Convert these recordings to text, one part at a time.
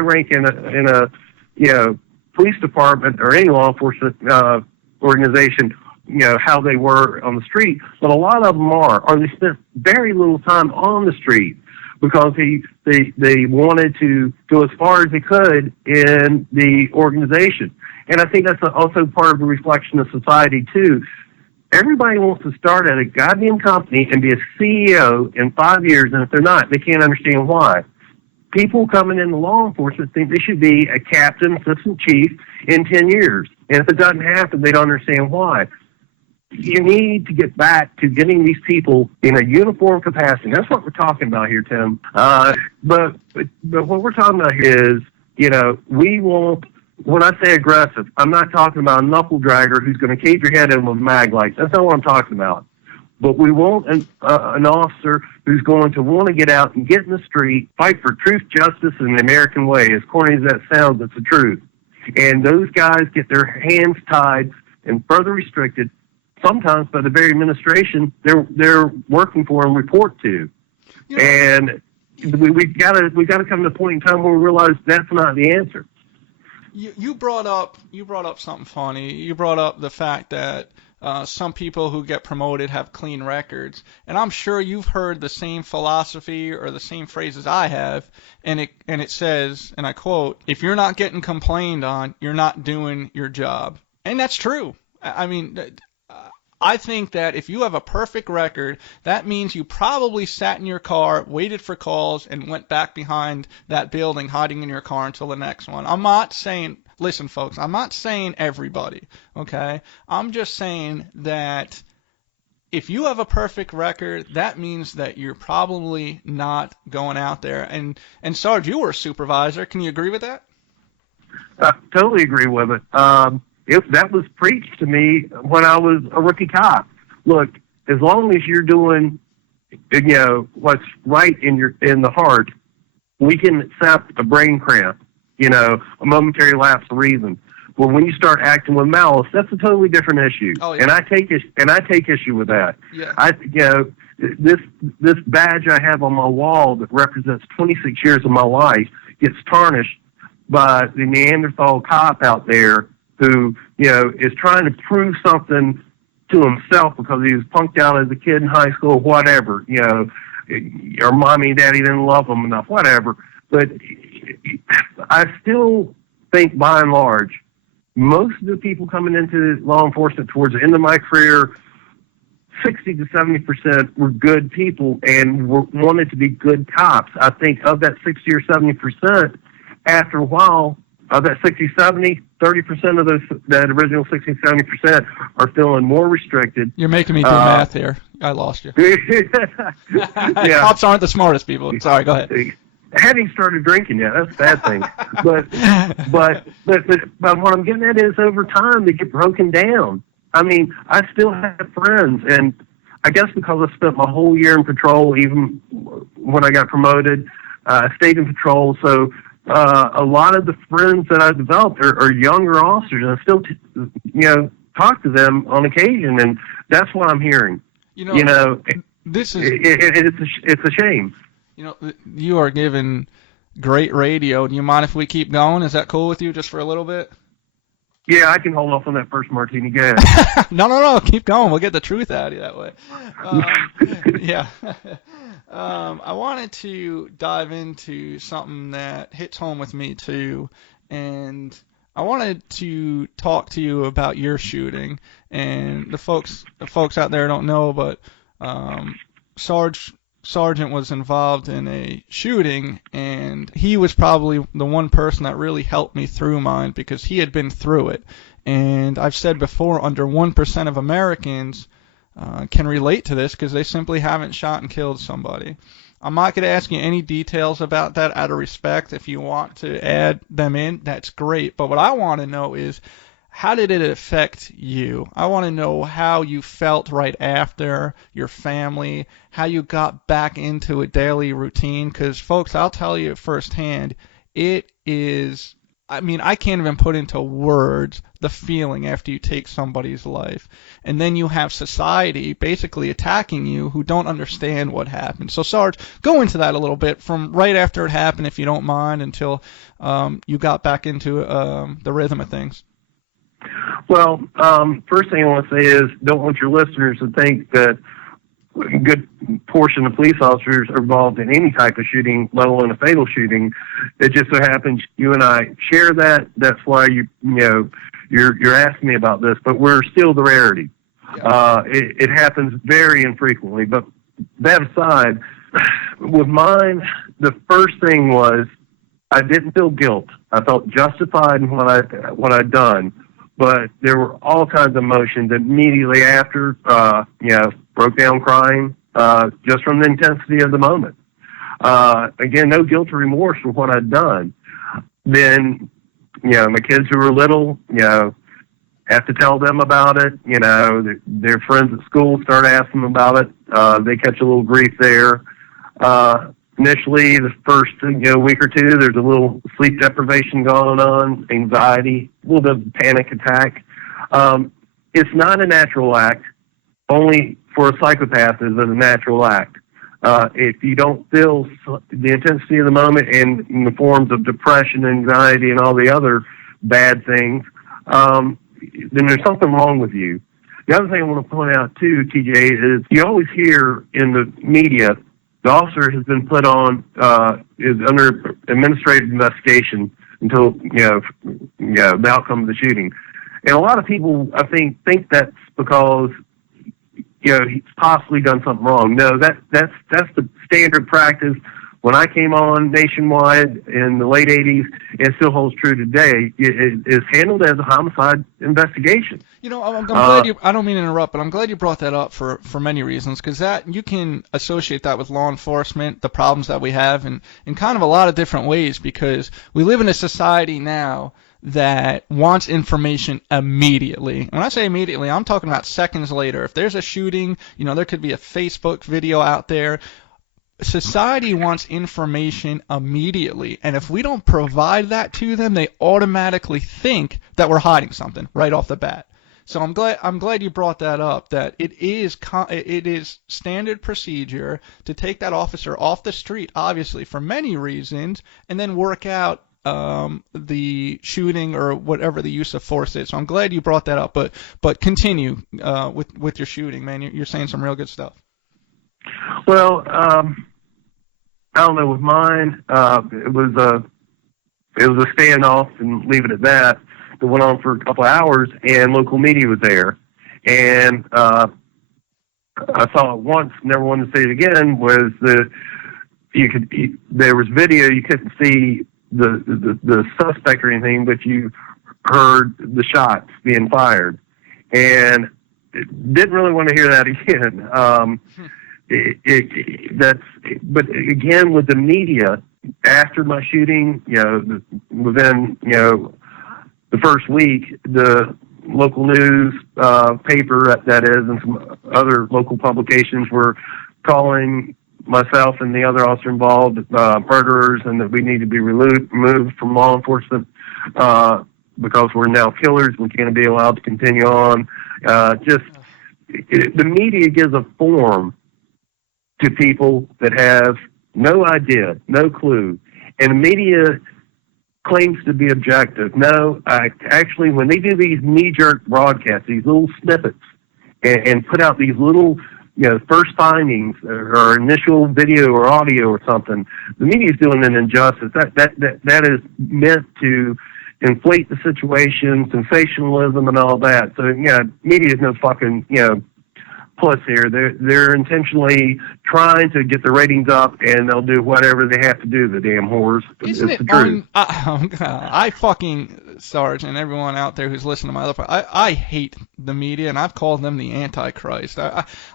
rank in a police department or any law enforcement organization, how they were on the street, but a lot of them are, or they spent very little time on the street because they wanted to go as far as they could in the organization. And I think that's also part of the reflection of society too. Everybody wants to start at a goddamn company and be a CEO in 5 years, and if they're not, they can't understand why. People coming into law enforcement think they should be a captain, assistant chief in 10 years. And if it doesn't happen, they don't understand why. You need to get back to getting these people in a uniform capacity. That's what we're talking about here, Tim. But what we're talking about here is, we want, when I say aggressive, I'm not talking about a knuckle dragger who's going to cave your head in with mag lights. That's not what I'm talking about. But we want an officer who's going to want to get out and get in the street, fight for truth, justice, and the American way. As corny as that sounds, it's the truth. And those guys get their hands tied and further restricted, sometimes by the very administration they're working for and report to. And we've got to come to a point in time where we realize that's not the answer. You brought up something funny. You brought up the fact that some people who get promoted have clean records, and I'm sure you've heard the same philosophy or the same phrases I have, and it says, and I quote, "If you're not getting complained on, you're not doing your job," and that's true. I mean, I think that if you have a perfect record, that means you probably sat in your car, waited for calls, and went back behind that building, hiding in your car until the next one. I'm not saying, listen, folks, I'm not saying everybody, okay? I'm just saying that if you have a perfect record, that means that you're probably not going out there. And Sarge, you were a supervisor. Can you agree with that? I totally agree with it. That was preached to me when I was a rookie cop. Look, as long as you're doing, what's right in the heart, we can accept a brain cramp, a momentary lapse of reason. But when you start acting with malice, that's a totally different issue. Oh, yeah. And I take issue with that. Yeah. This badge I have on my wall that represents 26 years of my life gets tarnished by the Neanderthal cop out there who, is trying to prove something to himself because he was punked out as a kid in high school, whatever, or mommy and daddy didn't love him enough, whatever. But I still think, by and large, most of the people coming into law enforcement towards the end of my career, 60 to 70% were good people and wanted to be good cops. I think of that 60 or 70%, after a while, of that 60, 70, 30% of that original 60, 70% are feeling more restricted. You're making me do math here. I lost you. Yeah. Cops aren't the smartest people. Sorry, go ahead. Having started drinking, that's a bad thing. but what I'm getting at is over time they get broken down. I mean, I still have friends, and I guess because I spent my whole year in patrol, even when I got promoted, I stayed in patrol, so a lot of the friends that I developed are younger officers, and I still, talk to them on occasion, and that's what I'm hearing. This is it's a shame. You are given great radio. Do you mind if we keep going? Is that cool with you, just for a little bit? Yeah, I can hold off on that first martini. Go ahead. No, keep going. We'll get the truth out of you that way. Yeah. I wanted to dive into something that hits home with me too, and I wanted to talk to you about your shooting. And the folks out there don't know, but Sergeant was involved in a shooting, and he was probably the one person that really helped me through mine because he had been through it. And I've said before, under 1% of Americans can relate to this because they simply haven't shot and killed somebody. I'm not going to ask you any details about that out of respect. If you want to add them in, that's great. But what I want to know is, how did it affect you? I want to know how you felt right after, your family, how you got back into a daily routine. Because, folks, I'll tell you firsthand, it is, I mean, I can't even put into words the feeling after you take somebody's life. And then you have society basically attacking you who don't understand what happened. So, Sarge, go into that a little bit from right after it happened, if you don't mind, until you got back into the rhythm of things. Well, first thing I want to say is don't want your listeners to think that a good portion of police officers are involved in any type of shooting, let alone a fatal shooting. It just so happens you and I share that. That's why you're asking me about this, but we're still the rarity. Yeah. It happens very infrequently. But that aside, with mine, the first thing was I didn't feel guilt. I felt justified in what I'd done. But there were all kinds of emotions immediately after, broke down crying, just from the intensity of the moment. Again, no guilt or remorse for what I'd done. Then, my kids who were little, have to tell them about it. Their friends at school start asking them about it. They catch a little grief there. Initially, the first week or two, there's a little sleep deprivation going on, anxiety, a little bit of panic attack. It's not a natural act. Only for a psychopath is it a natural act. If you don't feel the intensity of the moment in the forms of depression, anxiety, and all the other bad things, then there's something wrong with you. The other thing I want to point out, too, TJ, is you always hear in the media, the officer has been put on, is under administrative investigation until, the outcome of the shooting. And a lot of people, I think that's because, he's possibly done something wrong. No, that's the standard practice. When I came on nationwide in the late 80s, it still holds true today. It is handled as a homicide investigation. I'm glad I don't mean to interrupt, but I'm glad you brought that up for many reasons, because that you can associate that with law enforcement, the problems that we have, in kind of a lot of different ways, because we live in a society now that wants information immediately. When I say immediately, I'm talking about seconds later. If there's a shooting, there could be a Facebook video out there. Society wants information immediately, and if we don't provide that to them, they automatically think that we're hiding something right off the bat. So I'm glad you brought that up, that it is standard procedure to take that officer off the street, obviously for many reasons, and then work out the shooting or whatever the use of force is. So I'm glad you brought that up, but continue with your shooting, man. You're saying some real good stuff. Well, I don't know. With mine, it was a standoff, and leave it at that. It went on for a couple of hours, and local media was there, and I saw it once, never wanted to see it again. Was there was video, you couldn't see the suspect or anything, but you heard the shots being fired, and didn't really want to hear that again. But again, with the media, after my shooting, within, the first week, the local news paper, that is, and some other local publications were calling myself and the other officer involved murderers, and that we need to be removed from law enforcement because we're now killers. We can't be allowed to continue on. The media gives a form to people that have no idea, no clue. And the media claims to be objective. No, actually, when they do these knee-jerk broadcasts, these little snippets, and put out these little, first findings or initial video or audio or something, the media is doing an injustice. That is meant to inflate the situation, sensationalism, and all that. So, media is no fucking, plus here. They're intentionally trying to get the ratings up, and they'll do whatever they have to do, the damn whores. Isn't it's it the truth. I fucking, Sarge, and everyone out there who's listening to my other I hate the media, and I've called them the Antichrist.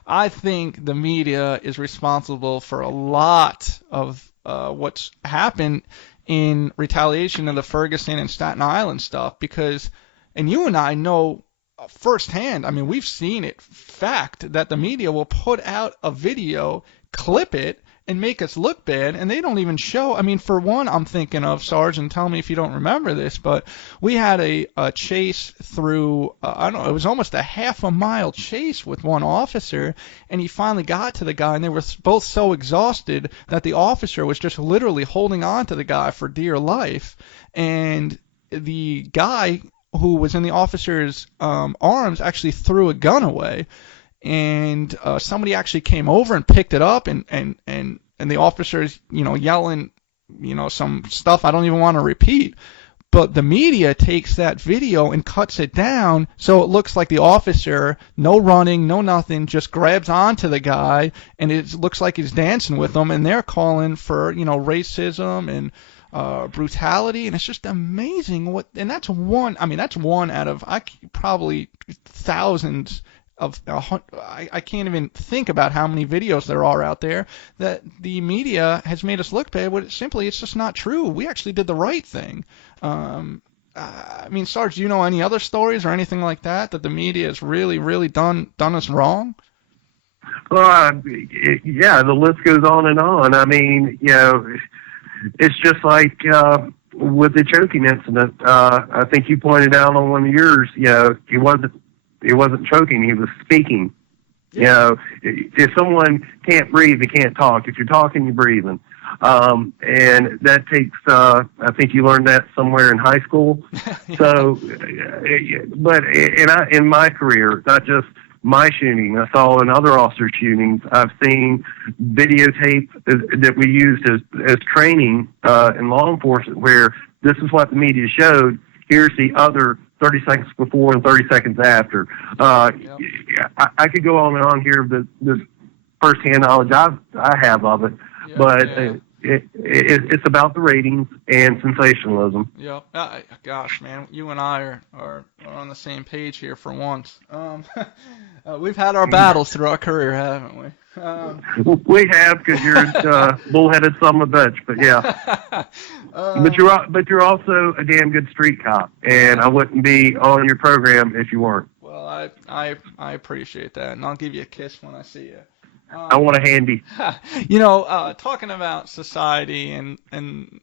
I think the media is responsible for a lot of what's happened in retaliation of the Ferguson and Staten Island stuff, because, and you and I know firsthand, I mean, we've seen it, fact, that the media will put out a video, clip it, and make us look bad, and they don't even show. I mean, for one, I'm thinking of, Sarge, and tell me if you don't remember this, but we had a chase through, I don't know, it was almost a half a mile chase with one officer, and he finally got to the guy, and they were both so exhausted that the officer was just literally holding on to the guy for dear life, and the guy who was in the officer's arms actually threw a gun away, and somebody actually came over and picked it up, and the officers, yelling, some stuff I don't even want to repeat. But the media takes that video and cuts it down so it looks like the officer, no running, no nothing, just grabs onto the guy, and it looks like he's dancing with them, and they're calling for, racism and brutality, and it's just amazing and that's one out of probably thousands of, I can't even think about how many videos there are out there that the media has made us look bad. It's just not true. We actually did the right thing. Sarge, do you know any other stories or anything like that the media has really, really done us wrong? Well, yeah, the list goes on and on. I mean, it's just like with the choking incident. I think you pointed out on one of yours. He wasn't choking. He was speaking. Yeah. If someone can't breathe, they can't talk. If you're talking, you're breathing. And that takes, I think you learned that somewhere in high school. Yeah. So, but in my career, not just my shooting, I saw in other officer shootings, I've seen videotape that we used as training in law enforcement where this is what the media showed. Here's the other 30 seconds before and 30 seconds after. Yep. I could go on and on here, the firsthand knowledge I have of it, Yep, but yeah. It's about the ratings and sensationalism. Yep. Gosh, man, you and I are on the same page here for once. We've had our battles through our career, haven't we? We have, because you're bullheaded son of a bitch, but yeah. But you're also a damn good street cop, and I wouldn't be on your program if you weren't. Well, I appreciate that, and I'll give you a kiss when I see you. I want a handy. Talking about society, and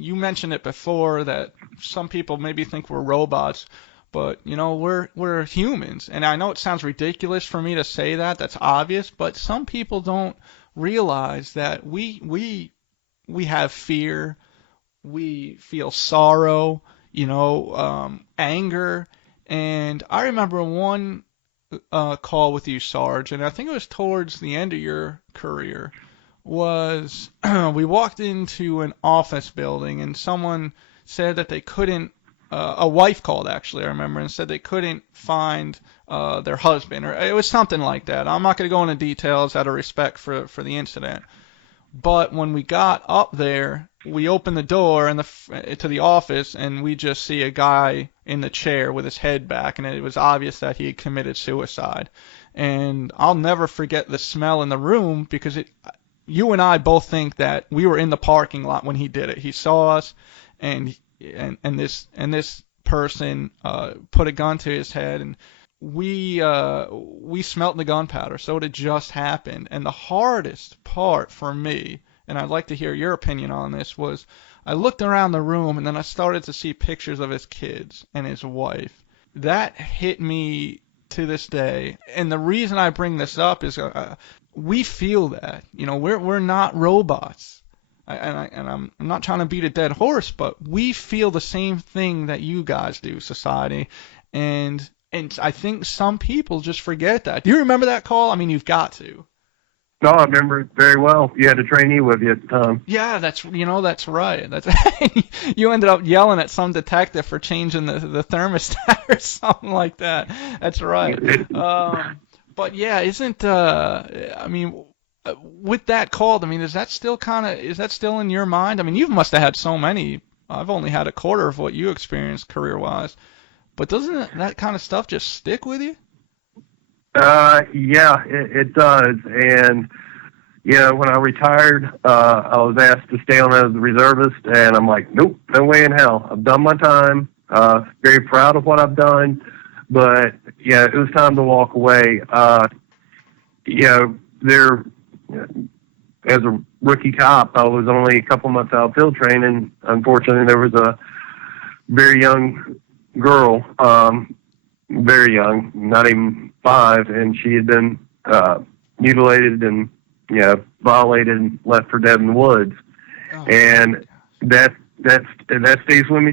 you mentioned it before that some people maybe think we're robots, but we're humans. And I know it sounds ridiculous for me to say that. That's obvious, but some people don't realize that we have fear, we feel sorrow, anger. And I remember one call with you, Sarge, and I think it was towards the end of your career, was we walked into an office building and someone said that they couldn't, a wife called actually, I remember, and said they couldn't find their husband, or it was something like that. I'm not going to go into details out of respect for the incident. But when we got up there, we opened the door to the office, and we just see a guy in the chair with his head back, and it was obvious that he had committed suicide. And I'll never forget the smell in the room, because you and I both think that we were in the parking lot when he did it. He saw us, and this person put a gun to his head, and we smelt the gunpowder, so it had just happened. And the hardest part for me, and I'd like to hear your opinion on this, was I looked around the room and then I started to see pictures of his kids and his wife. That hit me to this day. And the reason I bring this up is we feel that. We're not robots. I'm not trying to beat a dead horse, but we feel the same thing that you guys do, society. And I think some people just forget that. Do you remember that call? I mean, you've got to. No, I remember it very well. You had a trainee with you at the time. Yeah, that's right. You ended up yelling at some detective for changing the thermostat or something like that. That's right. But yeah, with that call, is that still in your mind? I mean, you must have had so many. I've only had a quarter of what you experienced career-wise. But doesn't that kind of stuff just stick with you? Yeah, it does. And, when I retired, I was asked to stay on as a reservist, and I'm like, nope, no way in hell. I've done my time. Very proud of what I've done. But, yeah, it was time to walk away. As a rookie cop. I was only a couple months out of field training. Unfortunately, there was a very young girl, very young, not even 5, and she had been mutilated and violated and left for dead in the woods. Oh, And that stays with me